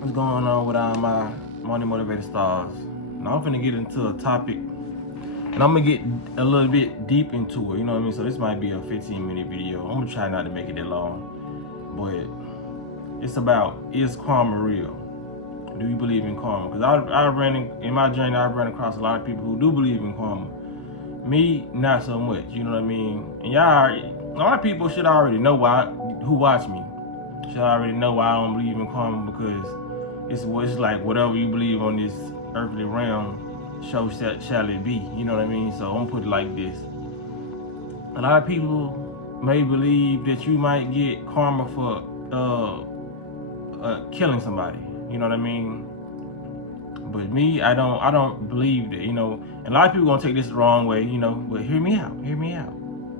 What's going on with all my money motivated stars? Now I'm finna get into a topic, and I'm gonna get a little bit deep into it. You know what I mean? So this might be a 15-minute video. I'm gonna try not to make it that long, but it's about, is karma real? Do you believe in karma? Because in my journey, I've ran across a lot of people who do believe in karma. Me, not so much. You know what I mean? And a lot of people should already know who watch me should already know why I don't believe in karma, because it's like whatever you believe on this earthly realm, so shall it be. You know what I mean? So I'm gonna put it like this: a lot of people may believe that you might get karma for killing somebody. You know what I mean? But me, I don't believe that. You know, and a lot of people gonna take this the wrong way. You know, but hear me out.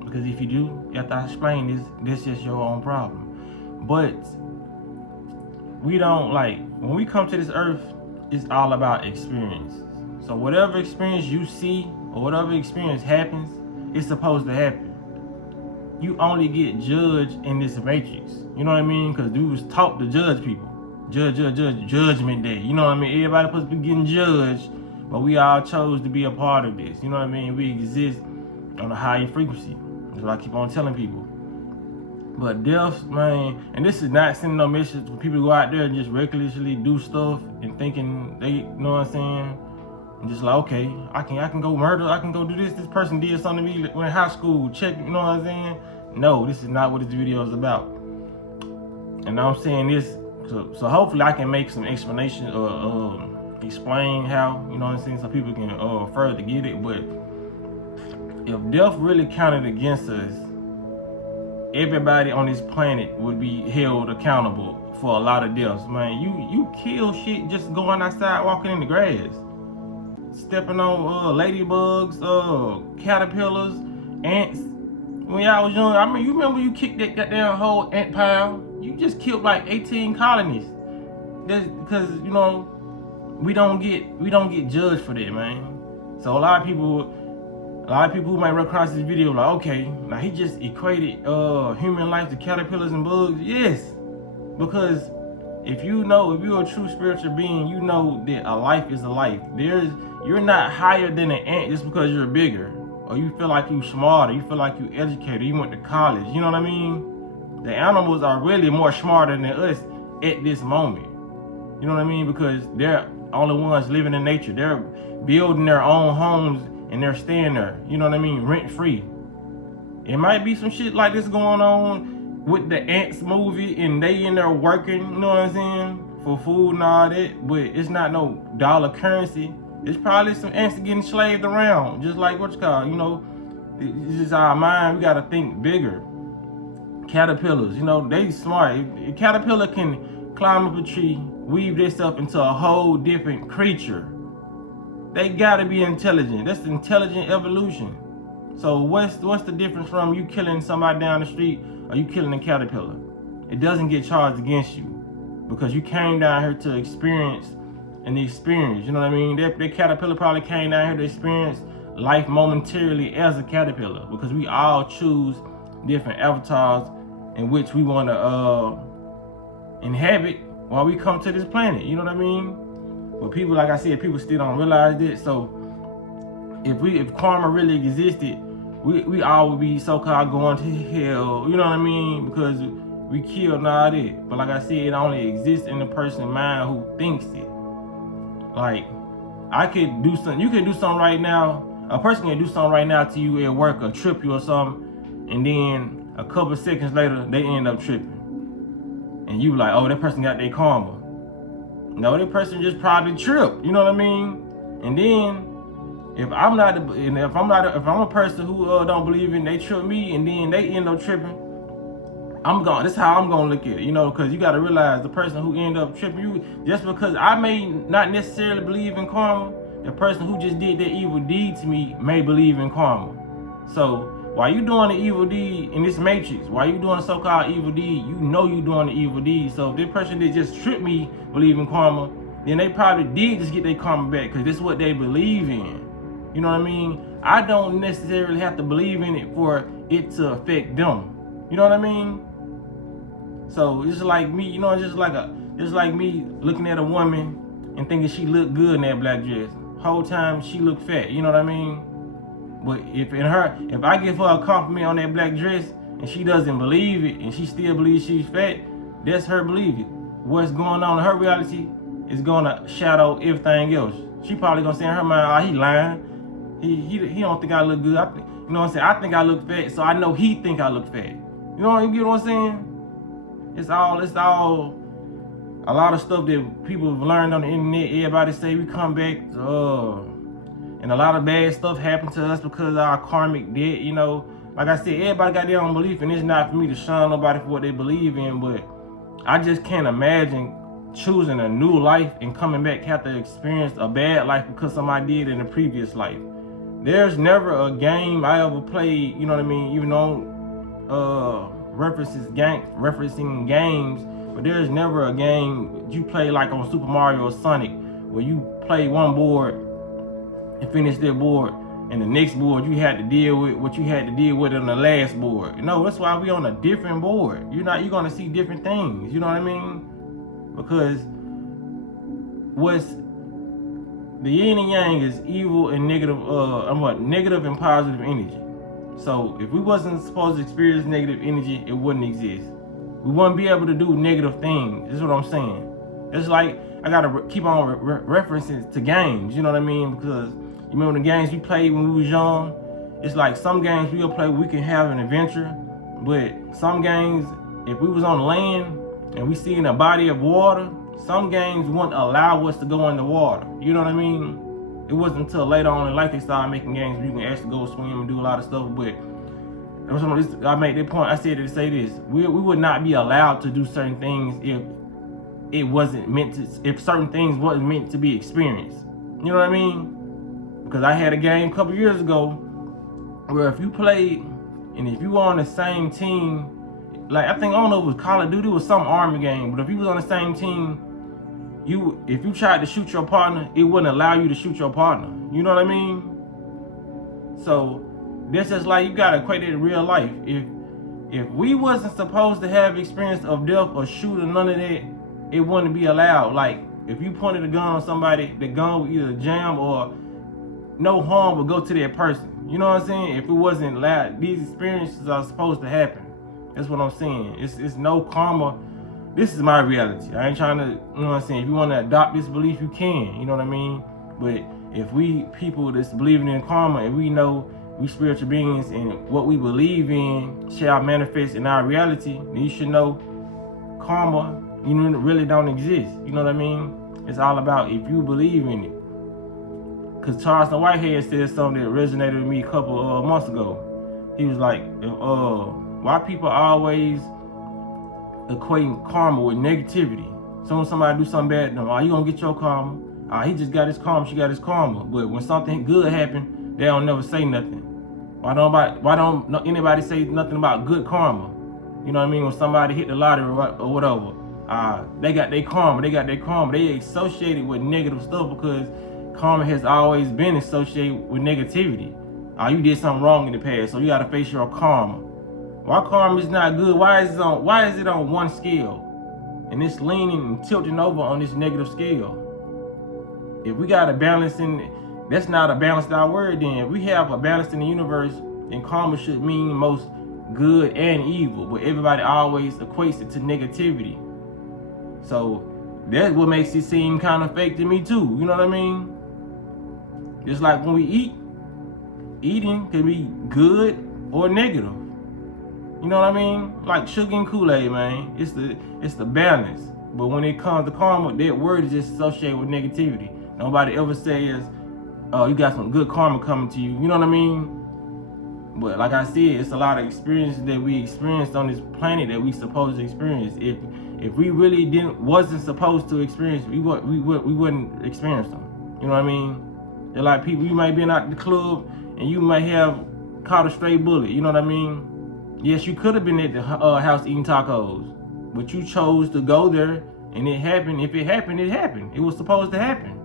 Because if you do, after I explain this is your own problem. But we don't, like, when we come to this earth, it's all about experience. So whatever experience you see or whatever experience happens, it's supposed to happen. You only get judged in this matrix. You know what I mean? Because we was taught to judge people. Judgment day. You know what I mean? Everybody supposed to be getting judged, but we all chose to be a part of this. You know what I mean? We exist on a higher frequency. That's what I keep on telling people. But death, man, and this is not sending no message for people to go out there and just recklessly do stuff and thinking they, you know what I'm saying? And just like, okay, I can go murder, I can go do this. This person did something to me when in high school. Check, you know what I'm saying? No, this is not what this video is about. And I'm saying this, so hopefully I can make some explanation or explain how, you know what I'm saying, so people can further get it. But if death really counted against us, everybody on this planet would be held accountable for a lot of deaths. Man, you kill shit just going outside, walking in the grass, stepping on ladybugs, caterpillars, ants. When y'all was young, I mean, you remember you kicked that goddamn whole ant pile? You just killed like 18 colonies. That's because, you know, we don't get judged for that, man. So a lot of people who might run across this video like, okay, now he just equated human life to caterpillars and bugs. Yes, because if you're a true spiritual being, you know that a life is a life. You're not higher than an ant just because you're bigger, or you feel like you smarter, you feel like you educated, you went to college. You know what I mean? The animals are really more smarter than us at this moment. You know what I mean? Because they're only ones living in nature. They're building their own homes and they're staying there, you know what I mean, rent free. It might be some shit like this going on with the Ants movie, and they in there working, you know what I'm saying, for food and all that, but it's not no dollar currency. It's probably some ants getting slaved around, just like what you call, you know, it's just our mind. We gotta think bigger. Caterpillars, you know, they smart. A caterpillar can climb up a tree, weave themselves into a whole different creature. They gotta be intelligent. That's the intelligent evolution. So what's the difference from you killing somebody down the street or you killing a caterpillar? It doesn't get charged against you because you came down here to experience an experience. You know what I mean? That caterpillar probably came down here to experience life momentarily as a caterpillar, because we all choose different avatars in which we want to inhabit while we come to this planet. You know what I mean? But people, like I said, people still don't realize this. So if karma really existed, we all would be so-called going to hell, you know what I mean? Because we killed all that. But like I said, it only exists in the person's mind who thinks it. Like, I could do something, you can do something right now, a person can do something right now to you at work or trip you or something, and then a couple of seconds later, they end up tripping. And you like, oh, that person got their karma. No, that person just probably tripped. You know what I mean? And then if I'm a person who don't believe in, they trip me, and then they end up tripping, that's how I'm gonna look at it. You know, because you got to realize the person who end up tripping you, just because I may not necessarily believe in karma, the person who just did that evil deed to me may believe in karma. So while you doing the evil deed in this matrix, while you doing a so-called evil deed, you know you doing the evil deed. So if this person that just tripped me believe in karma, then they probably did just get their karma back, because this is what they believe in. You know what I mean? I don't necessarily have to believe in it for it to affect them. You know what I mean? So it's like me, you know, it's just Just like me looking at a woman and thinking she looked good in that black dress. Whole time she looked fat, you know what I mean? But if I give her a compliment on that black dress and she doesn't believe it and she still believes she's fat, that's her believing. What's going on in her reality is gonna shadow everything else. She probably gonna say in her mind, oh, he lying. He don't think I look good. You know what I'm saying? I think I look fat, so I know he think I look fat. You get what I'm saying? It's all a lot of stuff that people have learned on the internet. Everybody say we come back, and a lot of bad stuff happened to us because of our karmic debt. Like I said, everybody got their own belief, and it's not for me to shun nobody for what they believe in, but I just can't imagine choosing a new life and coming back after experience a bad life because somebody did in the previous life. There's never a game I ever played, you know what I mean, even though referencing games, but there's never a game you play like on Super Mario or Sonic where you play one board and finish that board, and the next board you had to deal with what you had to deal with on the last board. That's why we on a different board. You're gonna see different things, you know what I mean? Because what's the yin and yang is evil and negative, negative and positive energy. So if we wasn't supposed to experience negative energy, it wouldn't exist. We wouldn't be able to do negative things. This is what I'm saying. It's like I gotta keep on referencing to games, you know what I mean? Because you remember the games we played when we was young? It's like some games we'll play, we can have an adventure, but some games, if we was on land and we see in a body of water, some games wouldn't allow us to go in the water. You know what I mean? It wasn't until later on in life they started making games where you can actually go swim and do a lot of stuff. But I made that point. I said to say this: we would not be allowed to do certain things if certain things wasn't meant to be experienced. You know what I mean? Because I had a game a couple years ago where if you played and if you were on the same team, like I don't know if it was Call of Duty or some army game, but if you was on the same team, if you tried to shoot your partner, it wouldn't allow you to shoot your partner. You know what I mean? So this is like you gotta equate it to real life. If we wasn't supposed to have experience of death or shoot or none of that, it wouldn't be allowed. Like if you pointed a gun on somebody, the gun would either jam or no harm would go to that person. You know what I'm saying? If it wasn't allowed, these experiences are supposed to happen. That's what I'm saying. It's no karma. This is my reality. I ain't trying to, you know what I'm saying? If you want to adopt this belief, you can. You know what I mean? But if we people that's believing in karma and we know we spiritual beings and what we believe in shall manifest in our reality, then you should know karma, really don't exist. You know what I mean? It's all about if you believe in it. Because Charleston Whitehead said something that resonated with me a couple months ago. He was like, why people always equating karma with negativity? So when somebody do something bad to them, you gonna get your karma. He just got his karma, she got his karma. But when something good happened, they don't never say nothing. Why don't anybody say nothing about good karma? You know what I mean? When somebody hit the lottery or whatever, they got their karma. They associated with negative stuff because karma has always been associated with negativity. You did something wrong in the past, so you gotta face your karma. Why karma is not good? Why is it on one scale? And it's leaning and tilting over on this negative scale. If we got a balance that's not a balanced out word then. If we have a balance in the universe, then karma should mean most good and evil, but everybody always equates it to negativity. So that's what makes it seem kind of fake to me too. You know what I mean? Just like when we eat, eating can be good or negative. You know what I mean? Like sugar and Kool-Aid, man. It's the balance. But when it comes to karma, that word is just associated with negativity. Nobody ever says, "Oh, you got some good karma coming to you." You know what I mean? But like I said, it's a lot of experiences that we experienced on this planet that we supposed to experience. If we really wasn't supposed to experience, we wouldn't experience them. You know what I mean? They're like people, you might be out the club and you might have caught a stray bullet. You know what I mean? Yes, you could have been at the house eating tacos, but you chose to go there and it happened. If it happened, it happened. It was supposed to happen.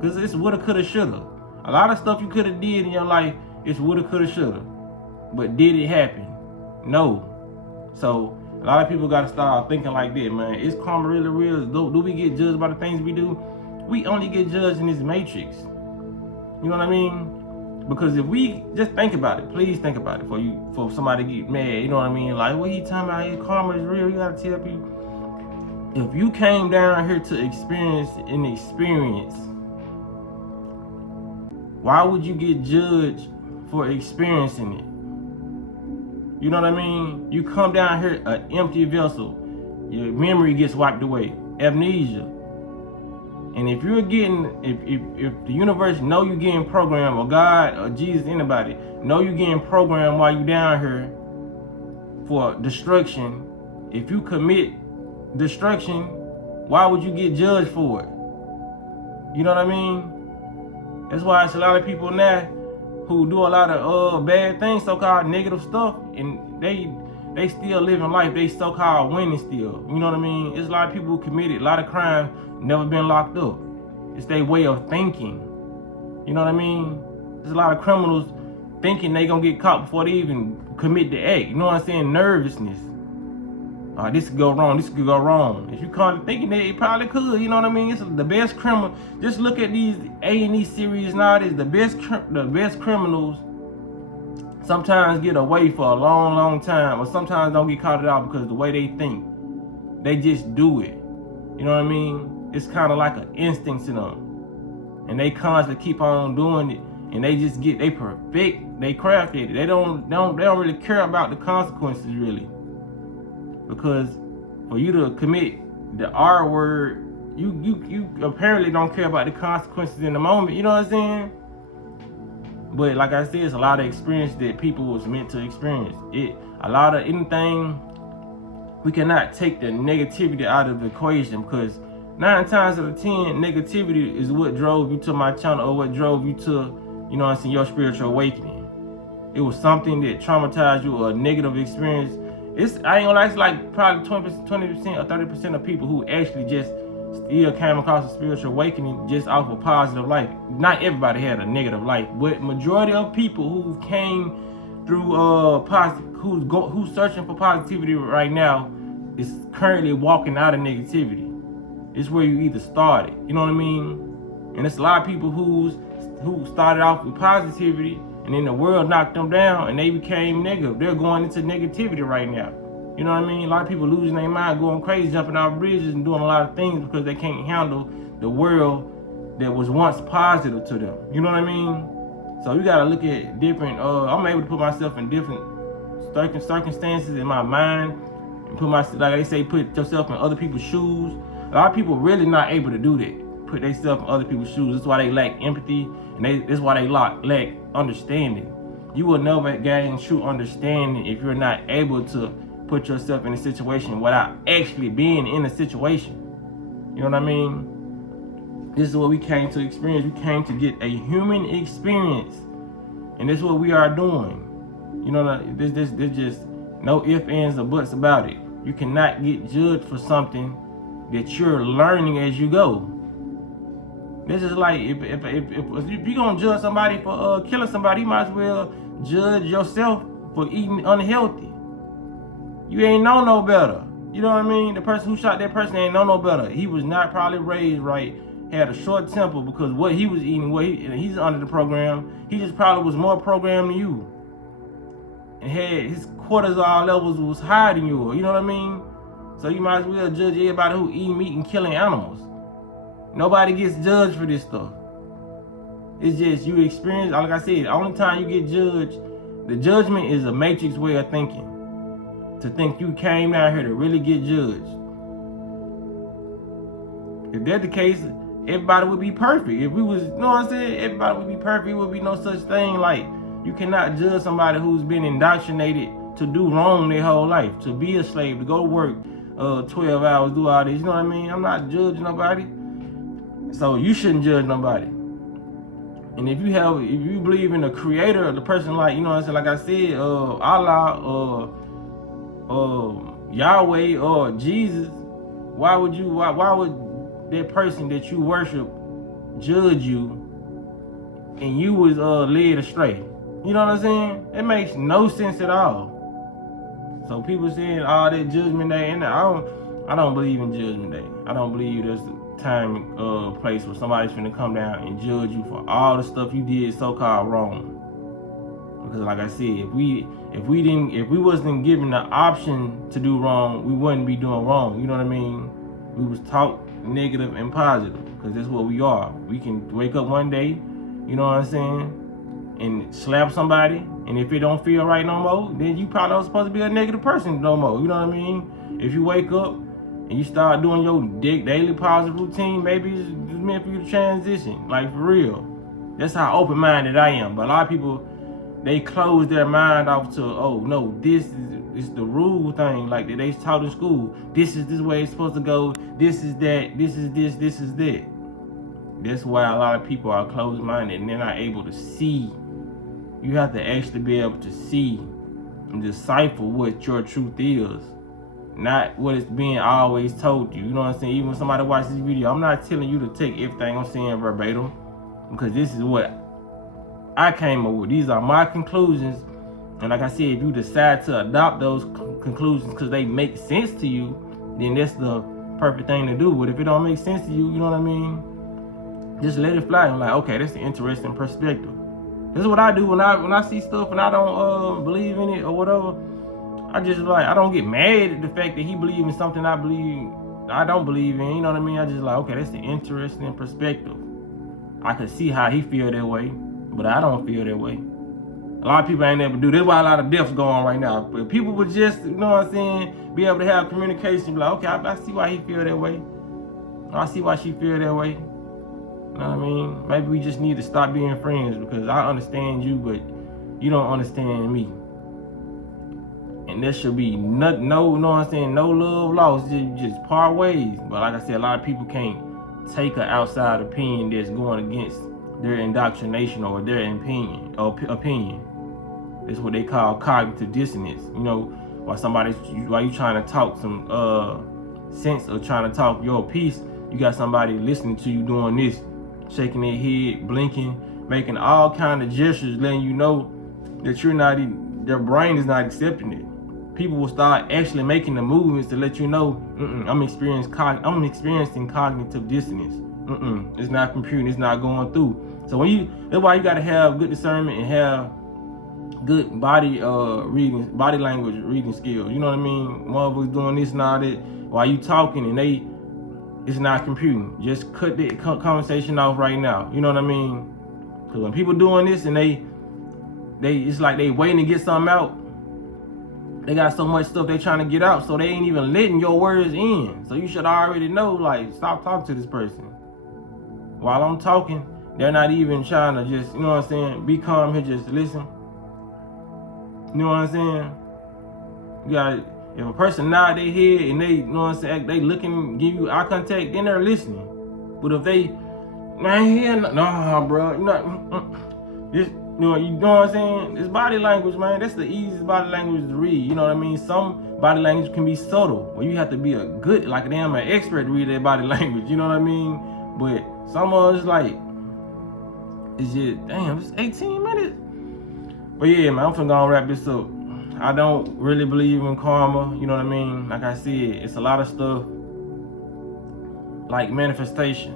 Because it's woulda, coulda, shoulda. A lot of stuff you could have did in your life, it's woulda, coulda, shoulda. But did it happen? No. So A lot of people got to start thinking like that, man. Is karma really real? Do we get judged by the things we do? We only get judged in this matrix. You know what I mean? Because if we just think about it, please think about it for somebody to get mad. You know what I mean? Like, what you talking about? Your karma is real. You gotta tell people. If you came down here to experience an experience, why would you get judged for experiencing it? You know what I mean? You come down here an empty vessel. Your memory gets wiped away. Amnesia. And if you're getting, if the universe know you're getting programmed, or God or Jesus, anybody, know you're getting programmed while you're down here for destruction, if you commit destruction, why would you get judged for it? You know what I mean? That's why it's a lot of people now who do a lot of bad things, so-called negative stuff, and they still living life. They so-called winning still. You know what I mean? It's a lot of people who committed a lot of crime, never been locked up. It's their way of thinking. You know what I mean? There's a lot of criminals thinking they gonna get caught before they even commit the act. You know what I'm saying? Nervousness. This could go wrong. This could go wrong. If you kind of thinking that it probably could, you know what I mean? It's the best criminal. Just look at these A&E series nowadays. The best criminals sometimes get away for a long time, or sometimes don't get caught at all because the way they think, they just do it. You know what I mean? It's kind of like an instinct to them, and they constantly keep on doing it, and they perfect, they craft it. They don't really care about the consequences really, because for you to commit the R word, you apparently don't care about the consequences in the moment. You know what I'm saying? But like I said, it's a lot of experience that people was meant to experience. A lot of anything, we cannot take the negativity out of the equation, because 9 times out of 10, negativity is what drove you to my channel, or what drove you to, you know what I'm saying, your spiritual awakening. It was something that traumatized you, or a negative experience. I ain't gonna lie, it's like probably 20% or 30% of people who actually just still came across a spiritual awakening just off a positive life. Not everybody had a negative life, but majority of people who came through who's searching for positivity right now is currently walking out of negativity. It's where you either started, you know what I mean? And it's a lot of people who started off with positivity, and then the world knocked them down and they became negative. They're going into negativity right now. You know what I mean? A lot of people losing their mind, going crazy, jumping off bridges and doing a lot of things because they can't handle the world that was once positive to them. You know what I mean? So you gotta look at different, I'm able to put myself in different circumstances in my mind, and put myself, like they say, put yourself in other people's shoes. A lot of people really not able to do that. Put themselves in other people's shoes. That's why they lack empathy, and that's why they lack understanding. You will never gain true understanding if you're not able to put yourself in a situation without actually being in a situation. You know what I mean? This is what we came to experience. We came to get a human experience, and this is what we are doing. You know, there's just no ifs, ands, or buts about it. You cannot get judged for something that you're learning as you go. This is like if you're gonna judge somebody for killing somebody, you might as well judge yourself for eating unhealthy. You ain't know no better. You know what I mean? The person who shot that person ain't know no better. He was not probably raised right, had a short temper, because what he was eating, he's under the program. He just probably was more programmed than you, and had his cortisol levels was higher than yours. You know what I mean? So you might as well judge everybody who eat meat and killing animals. Nobody gets judged for this stuff. It's just you experience, like I said, the only time you get judged, the judgment is a matrix way of thinking. To think you came down here to really get judged. If that's the case, everybody would be perfect. If we was, you know what I'm saying? Everybody would be perfect. It would be no such thing. Like, you cannot judge somebody who's been indoctrinated to do wrong their whole life, to be a slave, to go to work 12 hours, do all this. You know what I mean? I'm not judging nobody. So you shouldn't judge nobody. And if you believe in the creator, the person, like, you know what I'm saying, like I said, Allah, Yahweh, or Jesus, why would that person that you worship judge you and you was led astray? You know what I'm saying? It makes no sense at all. So people saying all that Judgment Day, and I don't believe in Judgment Day. I don't believe there's a time, place where somebody's finna come down and judge you for all the stuff you did so-called wrong. Because like I said, if we wasn't given the option to do wrong, we wouldn't be doing wrong. You know what I mean? We was taught negative and positive, because that's what we are. We can wake up one day, you know what I'm saying, and slap somebody, and if it don't feel right no more, then you probably not supposed to be a negative person no more. You know what I mean? If you wake up and you start doing your daily positive routine, maybe it's meant for you to transition. Like, for real. That's how open-minded I am. But a lot of people, they close their mind off to, oh no, this is the rule thing, like that they taught in school. This is this way it's supposed to go. This is that. This is this. This is that. That's why a lot of people are closed-minded and they're not able to see. You have to actually be able to see and decipher what your truth is, not what it's being always told you. You know what I'm saying? Even when somebody watches this video, I'm not telling you to take everything I'm saying verbatim, because this is what I came up with. These are my conclusions, and like I said, if you decide to adopt those conclusions because they make sense to you, then that's the perfect thing to do. But if it don't make sense to you, you know what I mean, just let it fly. I'm like, okay, that's an interesting perspective. This is what I do when I see stuff and I don't believe in it or whatever. I just like, I don't get mad at the fact that he believes in something I don't believe in. You know what I mean? I just like, okay, that's an interesting perspective. I could see how he feel that way, but I don't feel that way. A lot of people ain't able to do. That's why a lot of deaths going on right now. But people would just, you know what I'm saying, be able to have communication. Be like, okay, I see why he feel that way. I see why she feel that way. You know what I mean? Maybe we just need to stop being friends, because I understand you, but you don't understand me. And there should be no, you know what I'm saying, no love lost, just part ways. But like I said, a lot of people can't take an outside opinion that's going against their indoctrination or their opinion. It's what they call cognitive dissonance. You know, while you trying to talk some sense or trying to talk your piece, you got somebody listening to you doing this, shaking their head, blinking, making all kind of gestures, letting you know that their brain is not accepting it. People will start actually making the movements to let you know, I'm experiencing cognitive dissonance. It's not computing, it's not going through. So that's why you gotta have good discernment and have good body language reading skills. You know what I mean? Motherfuckers doing this and all that while you talking, and it's not computing. Just cut the conversation off right now. You know what I mean? Because when people doing this and it's like they waiting to get something out. They got so much stuff they trying to get out, so they ain't even letting your words in. So you should already know, like, stop talking to this person. While I'm talking, they're not even trying to just, you know what I'm saying, be calm here, just listen. You know what I'm saying? You gotta, if a person nod their head and they, you know what I'm saying, they looking, give you eye contact, then they're listening. But if they, man, nah, bro, you know, this. You know what I'm saying? It's body language, man. That's the easiest body language to read. You know what I mean? Some body language can be subtle, where you have to be a good, like an expert to read that body language. You know what I mean? But some of us, like, it's just, damn, it's 18 minutes. But yeah, man, I'm finna go and wrap this up. I don't really believe in karma. You know what I mean? Like I said, it's a lot of stuff like manifestation.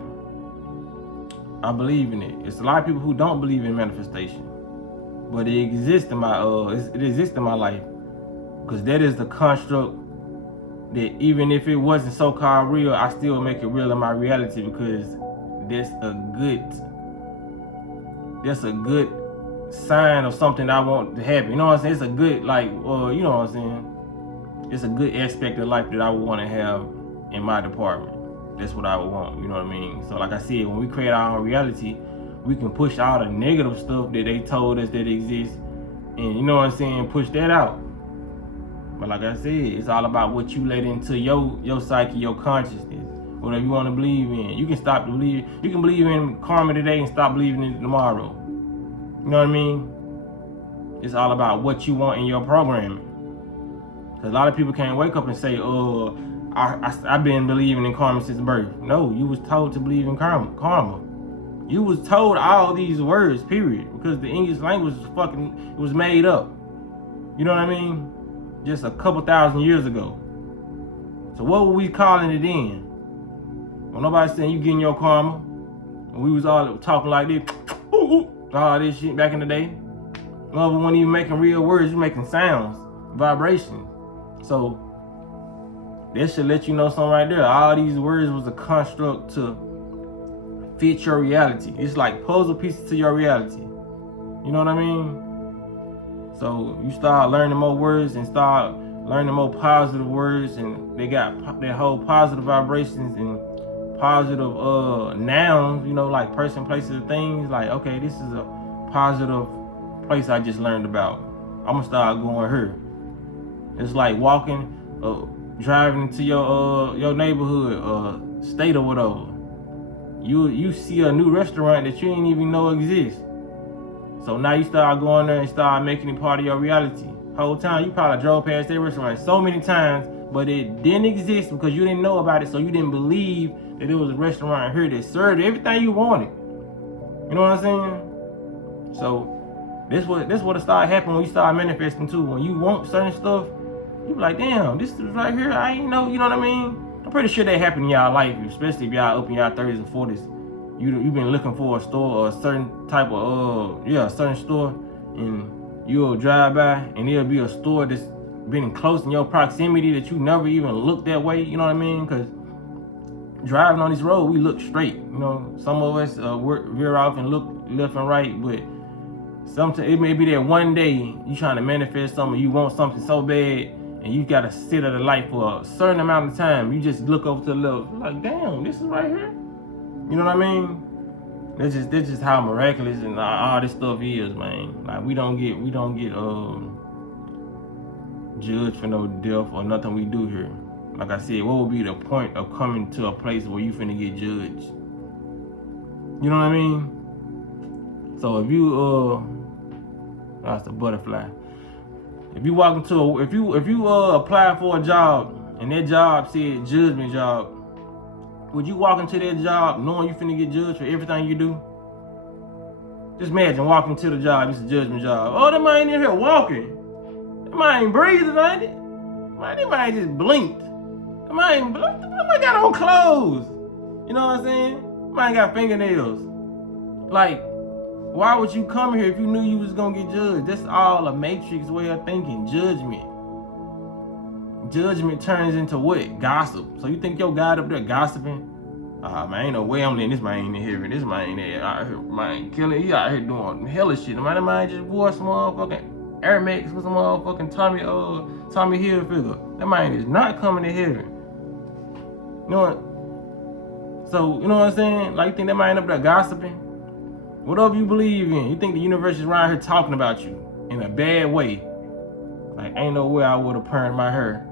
I believe in it. It's a lot of people who don't believe in manifestation, but it exists in my it exists in my life, because that is the construct that even if it wasn't so-called real, I still make it real in my reality, because that's a good sign of something I want to happen. You know what I'm saying? It's a good, like, you know what I'm saying? It's a good aspect of life that I would want to have in my department. That's what I would want, you know what I mean? So like I said, when we create our own reality, we can push all the negative stuff that they told us that exists, and you know what I'm saying, push that out. But like I said, it's all about what you let into your psyche, your consciousness, whatever you want to believe in. You can believe in karma today and stop believing in it tomorrow. You know what I mean? It's all about what you want in your programming. Because a lot of people can't wake up and say, I've been believing in karma since birth. No, you was told to believe in karma. You was told all these words, period. Because the English language was made up. You know what I mean? just a couple thousand years ago. So what were we calling it then? When nobody saying you getting your karma, and we was all talking like this, all this shit back in the day. Mother wasn't even making real words, you making sounds, vibrations. So that should let you know something right there. All these words was a construct to fit your reality. It's like puzzle pieces to your reality. You know what I mean? So you start learning more words and start learning more positive words, and they got their whole positive vibrations and positive nouns, you know, like person, places, and things. Like, okay, this is a positive place I just learned about. I'm gonna start going here. It's like walking, driving into your neighborhood, state or whatever. You see a new restaurant that you didn't even know exists. So now you start going there and start making it part of your reality. Whole time you probably drove past that restaurant so many times, but it didn't exist because you didn't know about it, so you didn't believe that there was a restaurant here that served everything you wanted. You know what I'm saying? So this what start happening when you start manifesting too. When you want certain stuff, you be like, damn, this is right here. I ain't know. You know what I mean? I'm pretty sure that happened in y'all life, especially if y'all up in y'all 30s and 40s. You've been looking for a store or a certain type of a certain store, and you'll drive by and there'll be a store that's been close in your proximity that you never even looked that way. You know what I mean? Because driving on this road, we look straight. You know, some of us veer off and look left and right, but sometimes it may be that one day you trying to manifest something, you want something so bad, and you gotta sit at the light for a certain amount of time. You just look over to the left, like, damn, this is right here. You know what I mean? That's just how miraculous and all this stuff is, man. Like we don't get judged for no death or nothing we do here. Like I said, what would be the point of coming to a place where you finna get judged? You know what I mean? So if you that's the butterfly. If you walk into if you apply for a job and that job said judgment job, would you walk into that job knowing you finna get judged for everything you do? Just imagine walking to the job, it's a judgment job. Oh, that man in here walking. That man ain't breathing, ain't it? Man, that man just blinked. That man got on clothes. You know what I'm saying? Man got fingernails. Like, why would you come here if you knew you was gonna get judged? That's all a matrix way of thinking, judgment. Judgment turns into what? Gossip. So you think your God up there gossiping? Man, ain't no way I'm letting this man in here. This man ain't out here, man, killing. He out here doing hella shit. Man, that man just wore some motherfucking Air Max with some motherfucking Tommy Hilfiger. That man is not coming to heaven. You know what? So, you know what I'm saying? Like, you think that man up there gossiping? Whatever you believe in, you think the universe is around here talking about you in a bad way. Like, ain't no way I would have permed my hair.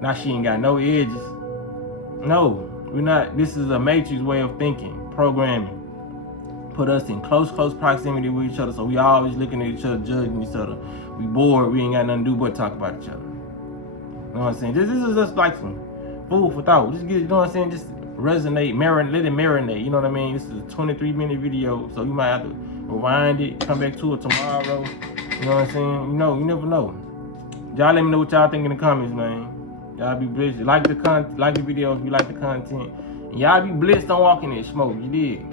Now she ain't got no edges. No, we're not. This is a matrix way of thinking, programming. Put us in close proximity with each other, so we always looking at each other, judging each other. We bored, we ain't got nothing to do but talk about each other. You know what I'm saying? This is just like some food for thought. Just get, you know what I'm saying? Just resonate, let it marinate. You know what I mean? This is a 23-minute video, so you might have to rewind it, come back to it tomorrow. You know what I'm saying? You know, you never know. Y'all let me know what y'all think in the comments, man. Y'all be blessed. Like the video if you like the content. And y'all be blessed on walking in smoke. You did.